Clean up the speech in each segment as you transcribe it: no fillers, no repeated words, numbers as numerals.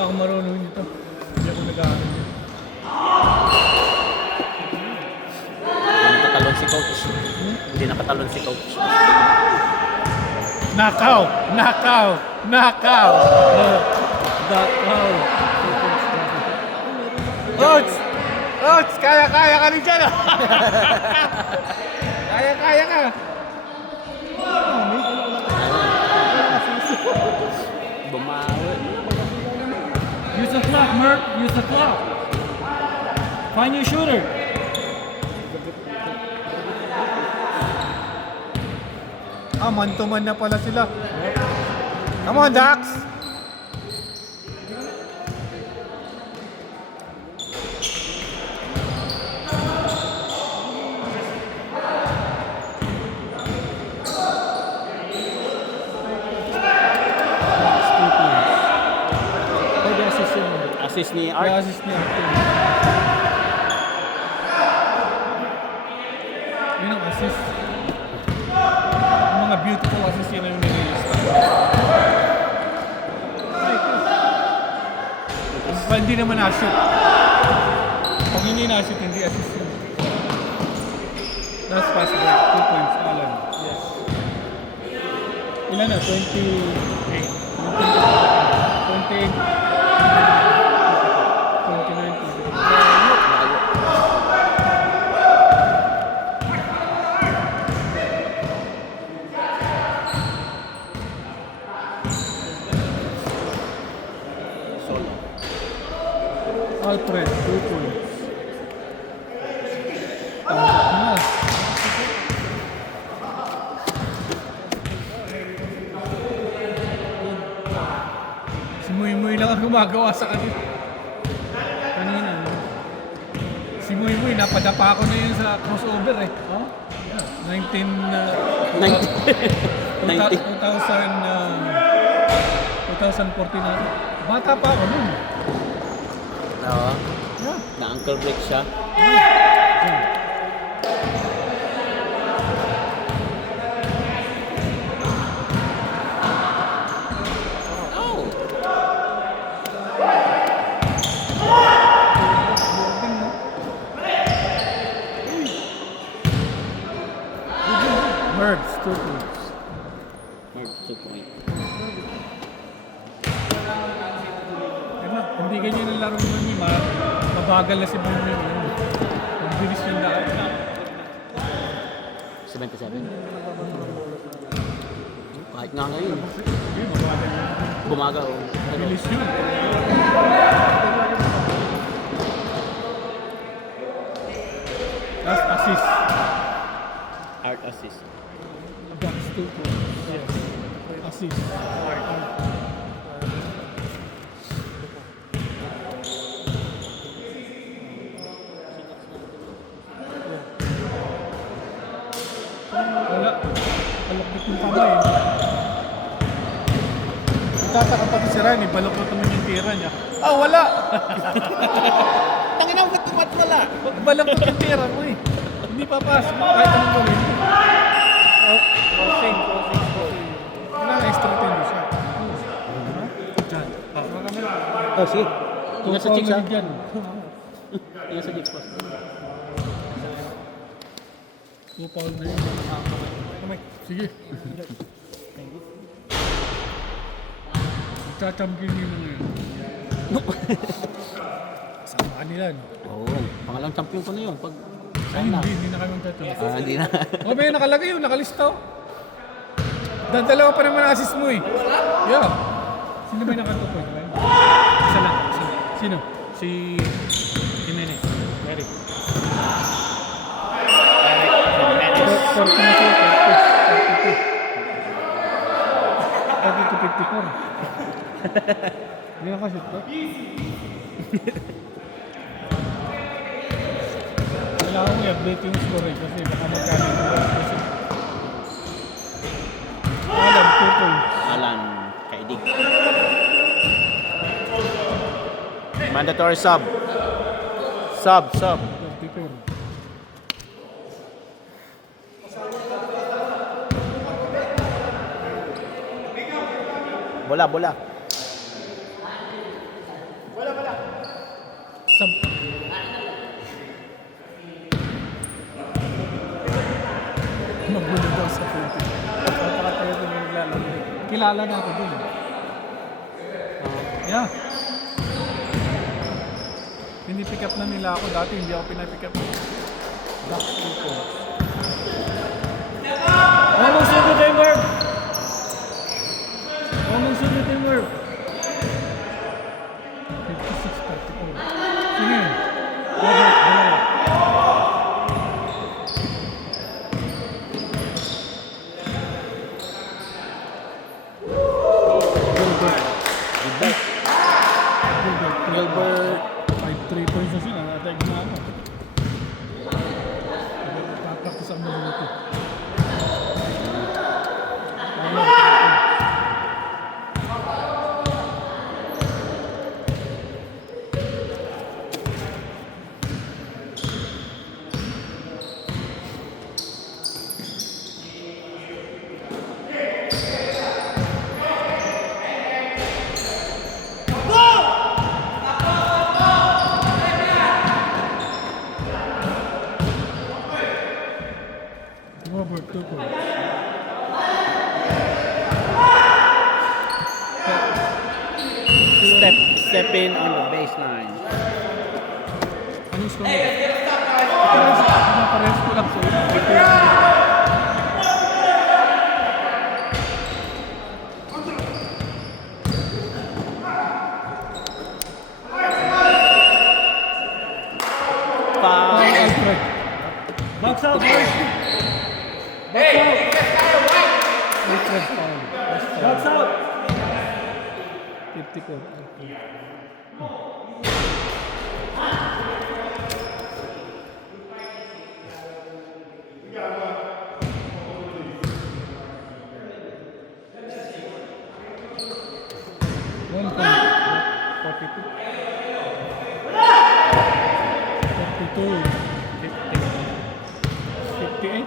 na ako marunong nito. Hindi ako nag-aaral nito. Hindi nakatalon si coach. Hindi nakatalon si coach. Knockout! Knockout! Knockout! Knockout! Coach! Coach! Kaya-kaya ka rin dyan! Kaya-kaya ka! Bumawi. Use the clock, Merc! Use the clock! Find your shooter! Man-to-man na pala sila. Come on, Dax! Assist ni Art. Assist niya. Yun ang assist. Yung mga beautiful assist yun ang yung nililista. But hindi naman na-shoot. Pag hindi na-shoot, hindi assist yun. Last pass break, 2 points, Alan. Yes. Ilan na? 28. 28. 29. Alfred, 2 points. Na. Si Muy lang ang gumagawa sa kanila. Kanina. Si Muy, napadapa ko na yun sa crossover eh. Oh? 19... 2014 na. Bata pa ako nun. Oo. Yeah. Na-ankle break siya. Oh! Mergs, 2 points. Merge 2 point. Hindi ganyan ang laro ni Mimi, mabagal na si Mimi. Ang bilis yung lahat. 77. Kahit nga ngayon. Hindi, mabagal na. Bumaga o. Bilis yun. Last assist. Art assist. That's 2 points. Yes. Assist. Wala. Balakbit yung kamay. Tataka pati si Ryan, balakbit naman yung tira niya. Ah, wala! Tangina mo, ba't wala? Balakbit yung tira mo eh. Hindi papasok kahit anong gawin. Crossing. Wala na extra tendo siya. Diyan. Oh, sige. Tingnan sa chicks ha. Dyan. Tingnan sa chicks. Foul na yun. Sige. Tatamgin nyo na ngayon. Sama nila, no? Oo. Pangalang champion ko na yun. Pag... Ay, hindi na kami magtatanong. Hindi na. O, may nakalagay yun, nakalista. Dalawa pa naman assist mo eh. Yeah. Sino ba yung nakatupoy? Isa lang. Sino? Si Jimenez. Eric. 40 na siya. 42. 52. Hindi nakashoot ba? Kailangan mo i-update yung score eh, kasi baka magkalit yung kasi. Alam, 2 points. Alan, kaidig. Mandatory sub. Sub. 34. Bola. Sab... Magulo daw sa puti. Napakatayo ko yung naglalaro. Kilala na ako dun. Yeah. Pinipick up na nila ako dati, hindi ako pinapick up. Back people. Anong sunod tayo, Merv? Anong sunod tayo, Merv? 56-34. Sige. Robert, dalawa. Gilbert. 5-3 points na sila. Natag na ako. Papractice ang mabuti. Robert, 2 points. Step in on the baseline. Ano yung score? Parehas ko lang sa iyo. Foul. Alfred. Box out, boys. Alfred foul. Box out. 54. Alfred. One point. 42. 42. 58.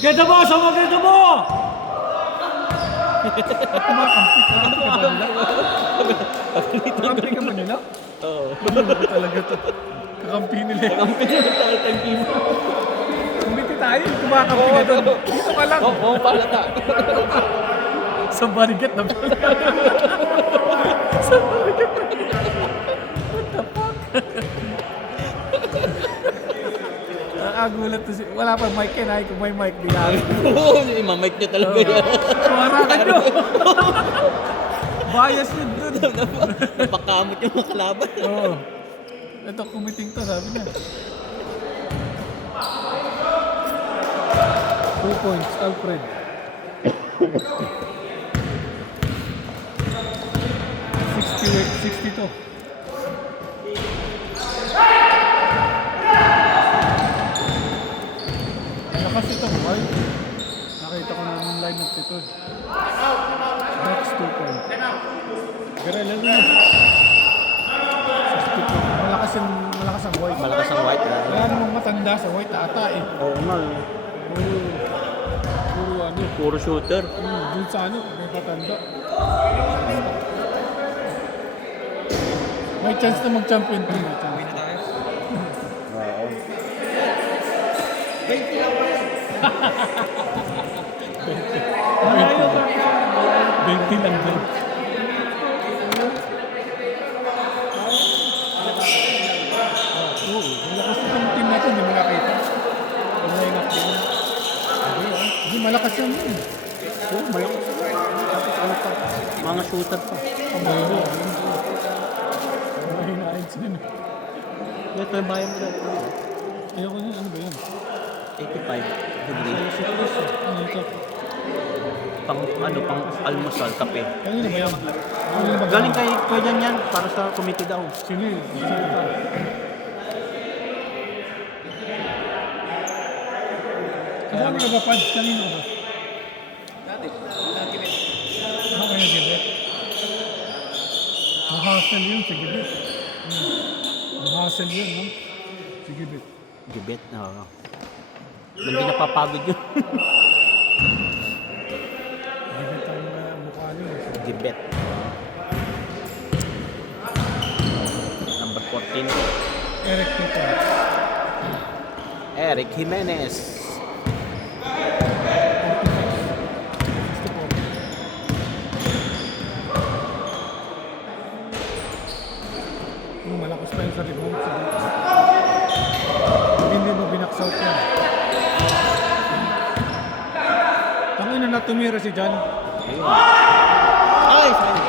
Get the ball, someone get the ball! Kakampi ka ba nila? Oo. Ano talaga to? Kakampi nila. Kampi na tayo ng team. Kumiti tayo, kumakampi ka doon. Dito ka lang. Oo, palata. Sa barigat na pala. Sa barigat na pala. What the fuck? Nakagulat to si... Wala pa mic yan ay. Kung may mic, di lang. Oo, imamike nyo talaga yan. Kumarakan nyo. Bias yun dun. Napakamot yung mga kalaban. Oo. Ito, kumiting to, sabi niya. 2 points, Alfred. 62. Lakas ito, boy. Nakita ko na yung line up ito. Next 2 points. Pero lalo na. 62. Malakas ang white. Malakas ang white na. Wala namang matanda sa white ata eh. Oo nga. Puro ano. Puro shooter. Dun sa ano, may matanda. May chance na mag-champion team. May chance. Oo. 20 lang din. malakas yan yun. Oo, malakas. Tapos ano pa, mga shooter pa. Pabalo. Mahinain sila. Ito yung bayan mo daw. Ayoko na, ano ba yan? 85 degree. Ano ito? Pang almusal, kape. Kanina ba yan? Kanina ba Galing kay Kuya Jan yan, para sa committee daw. Sino yun? Sino ito? Kasama ka ba, Pads? Kanino ka ba? Ako kayo, Gibet? Mahasel yun sa Gibet. Mahasel yun, no? Si Gibet. Gibet, oo. Hindi napapagod yun. Gibet ang mukha niyo. Gibet. Number 14. Eric Tito. Eric Jimenez. 64. Malakas pa yun sa rebound. Hindi mo binaksout yan. Tangina na tumira si Jan. Ayun. Ay, sorry.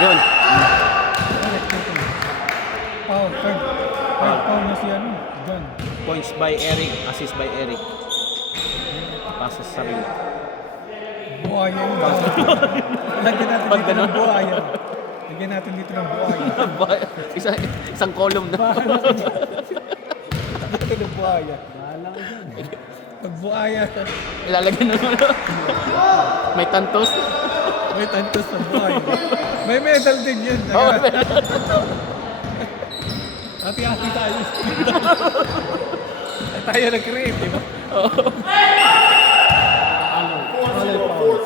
Yun. Eric Tito. Foul, third. Third foul na si ano, Jan. Points by Eric, assist by Eric. Passes sa sarili. Buhaya yun. Lagyan natin Pag dito ng ganun. buhaya. Lagyan natin dito ng buhaya. Isang column na. Dito ng buhaya. Pag buhaya, Ilalagay na naman. May tantos. may tantos ng buhaya. May medal din yun. Oo, Hati-hati tayo. Tayo nag-create, di ba? Alloy foul.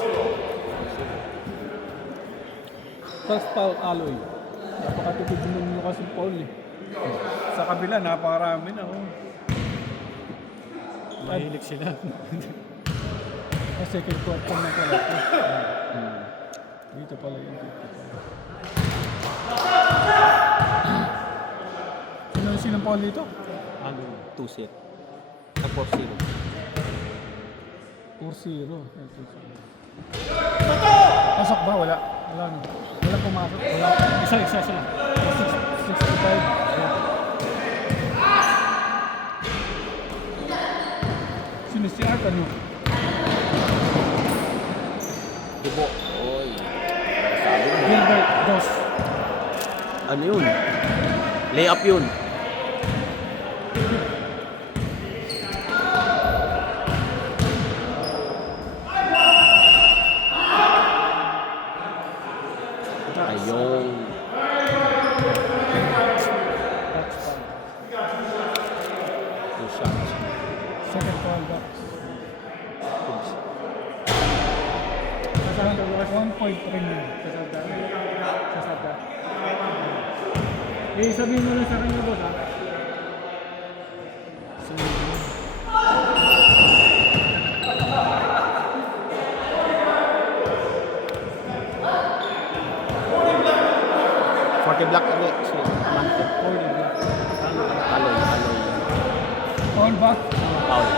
First foul, Alloy. Napakatipid din mo kasi foul eh. Sa kabila, napakarami na. Oh. Mahilig sila. Second quarter na pala. Dito pala yun. Sinong foul dito? Ano? 2-0. Tapos 4-0. 4-0. Pasok ba? Wala. Wala na. Wala pumasok. Wala. Isa lang. 65. Sino si Art? Ano? Dubo. Oy. Sabi mo. Gilbert Dos. Ano yun? Layup yun. Ayun. Two shots. Second foul box. Kasama 1 point rin yun. Kasada. Eh, sabihin mo lang sa kanya, boss, ha? Sabihin mo. 40 block ulit. Mantik. 40 block. Aloy. Foul ba? Foul.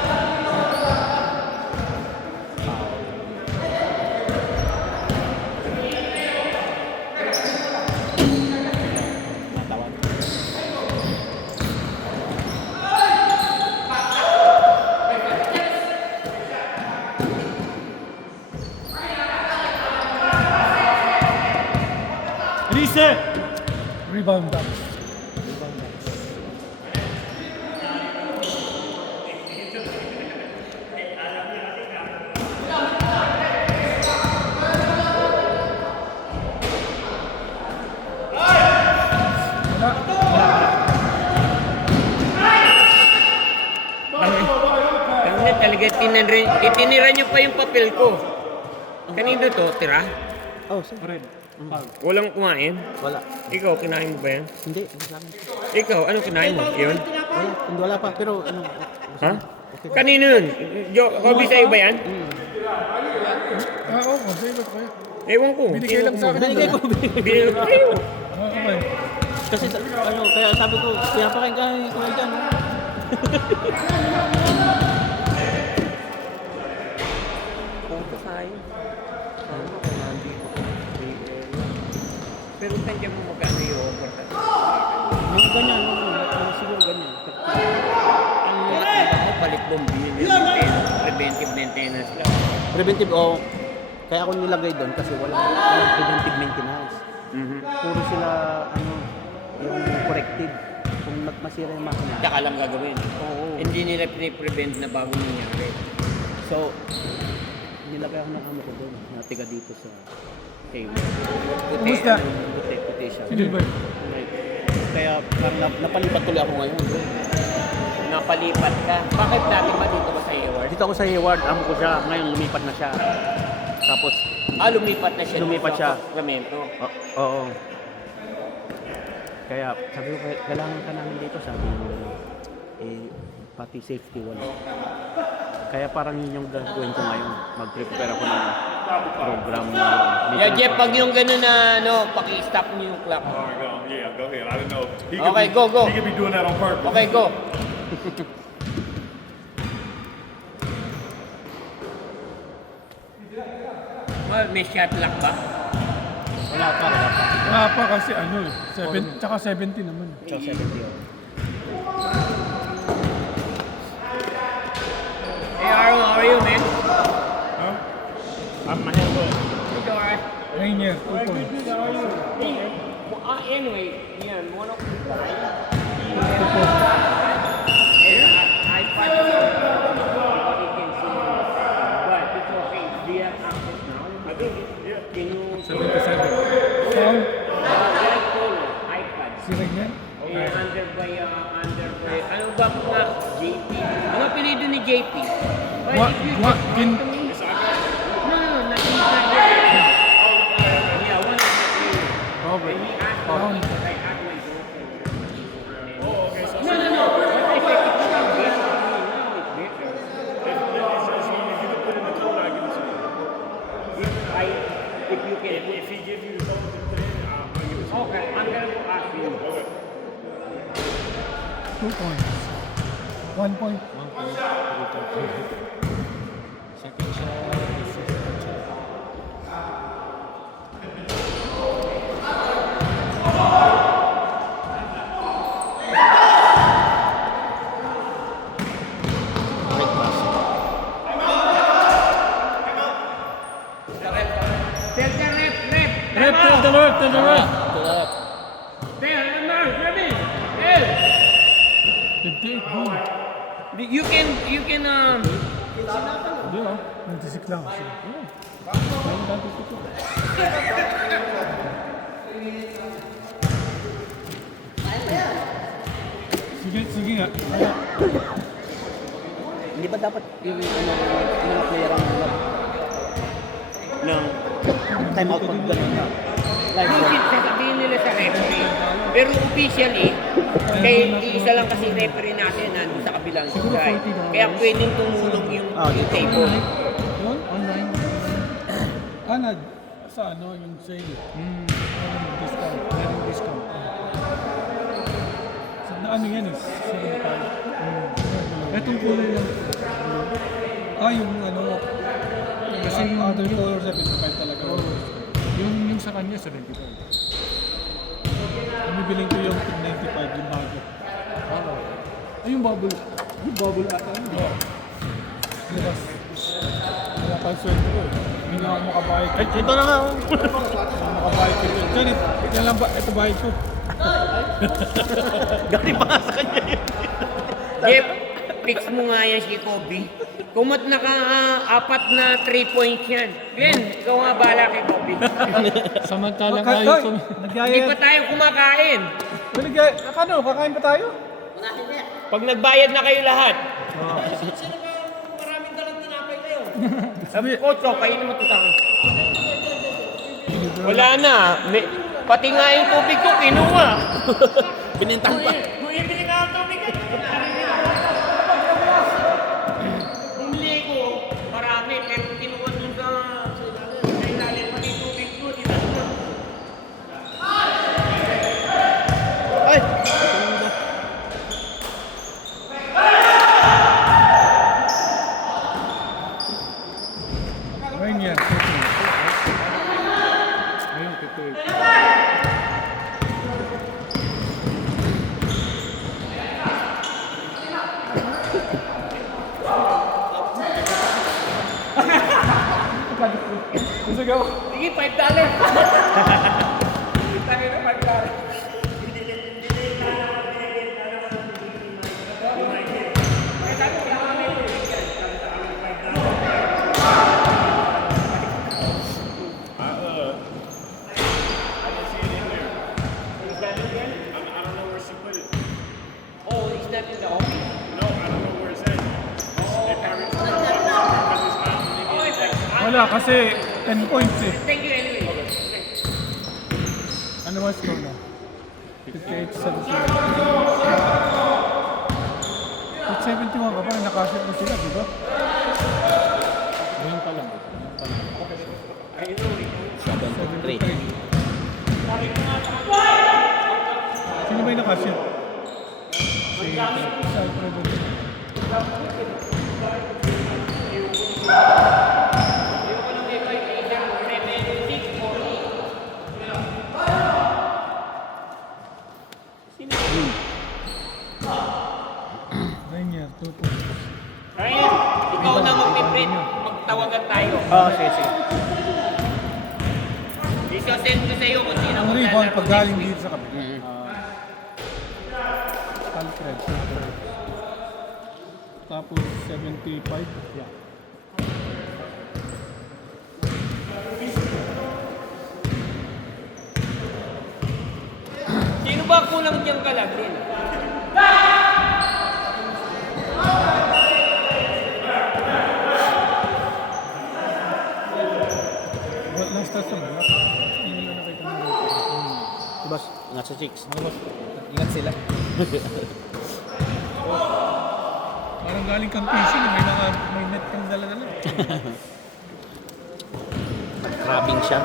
Reset! Rebound box. Kasi talaga itinira niyo pa yung papel ko. Kanino to, tira? Oh, sir. Red. Walang kumain? Wala. Ikaw, kinain mo ba yan? Hindi. Hindi lang. Ikaw, ano kinain mo? Yun? Wala. Hindi wala pa. Pero ano. Ha? Kanino yun? Hobby sa'yo ba yan? Ah, oo. Favorite ko yun. Ewan ko. Binigay lang sa akin. Binigay ko. Binigay ko kayo. Okay. Kasi ano, kaya sabi ko, kaya pa kayo dyan. Punto tayo. Ano kung nandito ko? Pero nandiyan mo magkano yung offer na? Yung ganyan, siguro ganyan. Ang iba mo, palit bombilin yung preventive maintenance lang. Preventive, kaya ako nilagay doon kasi walang preventive maintenance. Puro sila, yung corrective. Kung masira yung makina. Tsaka lang gagawin. Oo. Hindi nila prevent na bago nangyari. So, nilagay ako ng ko doon. Natiga dito sa table. Kumusta? Puti siya. Si Gilbert. Kaya parang napalipat tuloy ako ngayon. Napalipat ka. Bakit dati ba dito ba sa Hayward? Dito ako sa Hayward, amo ko siya. Ngayon lumipat na siya. Tapos, Lumipat na siya. Lumipat dito siya. sa Sacramento. oo. Kaya sabi ko, kailangan ka namin dito. Sabi ko, pati safety wala. Kaya parang yun yung gagawin ko ngayon. Mag-prepare ako ng program na... Yeah, Jeff, pag yung gano'n na, paki-stop niyo yung clock. Oh, yeah, go ahead. I don't know. He Okay, be, go. He could be doing that on purpose. Okay, go. May shot lock ba? Wala pa. Wala pa kasi 7, tsaka 70 naman. So, 70 yun. Hey, Aaron, how are you, man? I'm my hand up. You alright? Rainier, 2 points. Anyway, yeah, one of the guys. 2 points. I find everybody can see me. But it's okay. Do you have access now? I do. Yeah. Can you... 77. Foul. Direct follow, iPad. Si Rainier. Under by, ano ba nga? JP. Ano apelido ni JP? What? No, nakita niya. Yeah, one of the players. Over. And he asked Foul. me because I had my girlfriend. Oh, okay. So no. What I said, it's not better. Now it's better. If you can put in the code, I give it to you. If you can. If he gives you the code to put in, I'll give it to you. Okay, I'm gonna go ask you. Okay. 2 points. 1 point. Second shot. Tell the rep. Rep to the left, to the left. Hey. 58 goal. You can Hindi 96 lang. Sige nga. Hindi ba dapat yung mga player ang ng time out pag gano'n na? Live ball. Legit sasabihin nila sa referee. Pero officially, kay isa lang kasi referee natin nandun sa kabilang side. Kaya pwedeng tumulong yung table. Yun? Online. Sa yung sale. Discount. Merong discount. Ano yan 75. Etong kulay lang. Yung kasi yung other color 75 talaga. Yung sa kanya 75. Bibiling ko yung 95 yung bago. Yung bubble. Yung bubble ata. Yes. Wala pa sweldo ko. Hindi na ako makabayad. Ito na nga. Makabayad ko. Yan lang ba? Ito bayad ko. Galing pa nga sa kanya yun. Jeff, fix mo nga yan si Kobe. Kumat naka-apat na 3 points yan. Glenn, ikaw nga bala kay Kobe. Samantalang Hindi pa tayo kumakain. Kakain pa tayo? Pag nagbayad na kayo lahat. Sabi, Ocho, kayo naman tutang. Wala na. Pati nga yung tubig ko, kinuha. Binintang pa. Bumili nga ang tubig ko. Bumili ko, marami, pero kinuha dun sa ilalim pati tubig ko. Ay! Tubig ako. Sige, $5. Tayo na $5. I didn't see it in there. Is that it again? I don't know where she put it. Oh, it's not in the office. No, I don't know where it's at. They probably because it's not. Wala kasi 10 points eh. Thank you anyway. Ano ba score na? 58-71. 71 ka pa, nakashoot na sila, di ba? Ngayon pa lang. 73. Sino ba yung nakashoot? Si Alfredo. Rainier, 2 points. Ryan, ikaw na mag-print. Magtawagan tayo. Sige, sige. Isasend ko sa iyo kung sino Ang rebound pag galing dito sa kabila. Mm-hmm. Alfred. Tapos 75. Yeah. Sino ba kulang diyang kalagin? What last touch on? Hindi nila nakita ng record. Boss, nasa 6. Ingat sila. Parang galing kang fishing, may net kang dala-dala. Grabbing siya.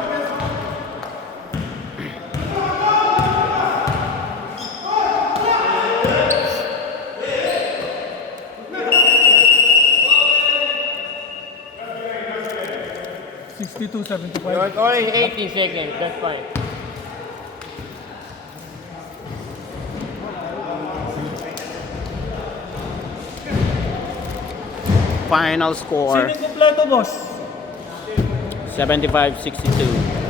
$62.75. Only 18 seconds, that's fine. Final score, Sino yung kompleto, boss? 75-62.